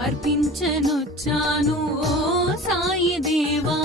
అర్పించను అర్పించనొచ్చాను ఓ సాయి దేవా.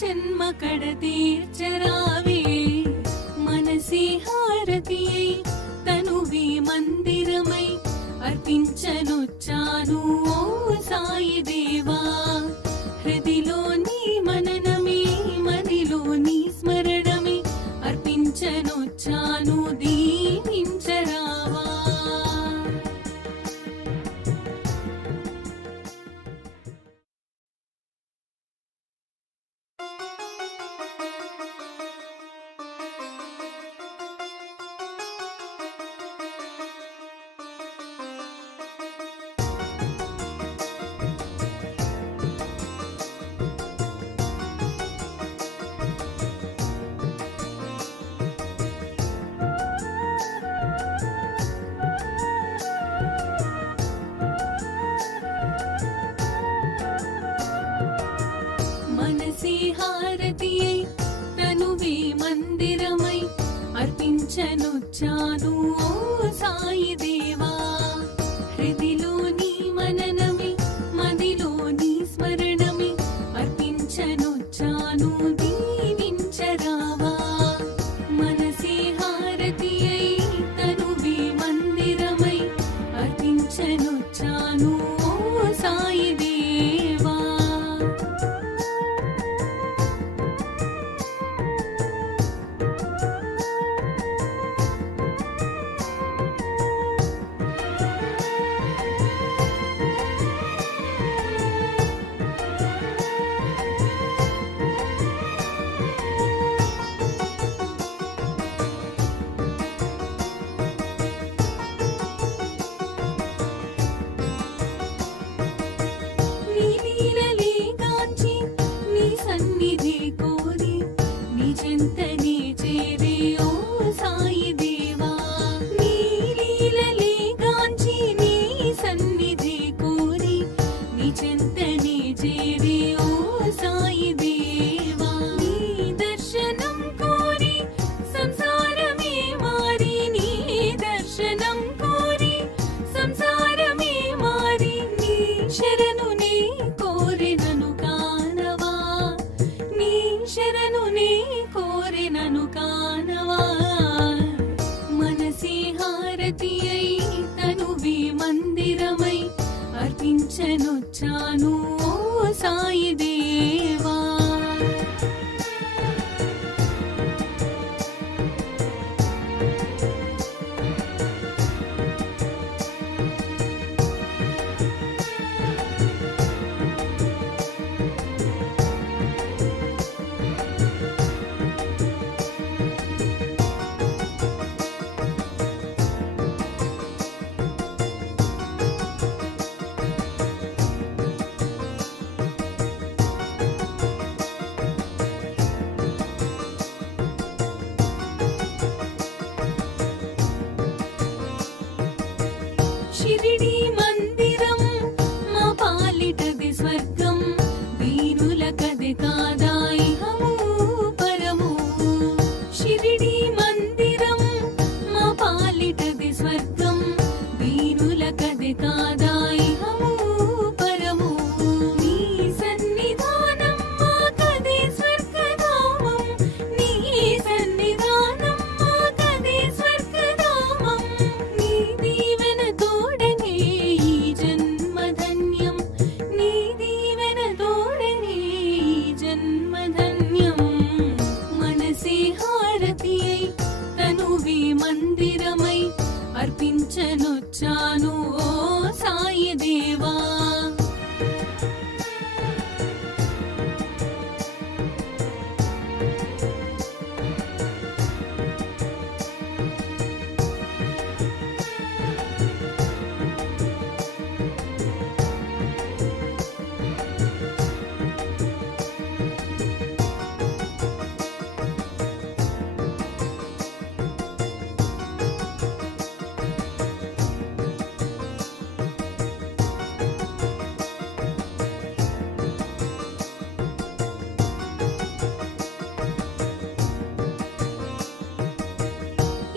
జన్మ కడ తీర్చరావే. మనసి హారతి తనువి మందిరమై అర్పించనుచ్చాను దర్శనొచ్చాను శరణు నీ కోరినను కానవా? మనసి హారతి తను వి మందిరమై అర్పించనొచ్చాను సాయి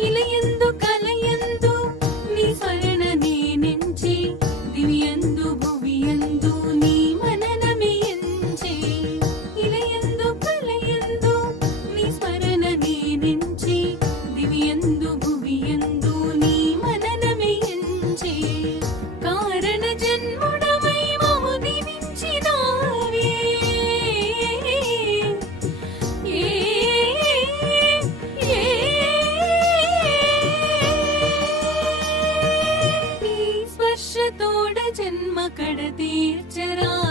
இலையந்தோ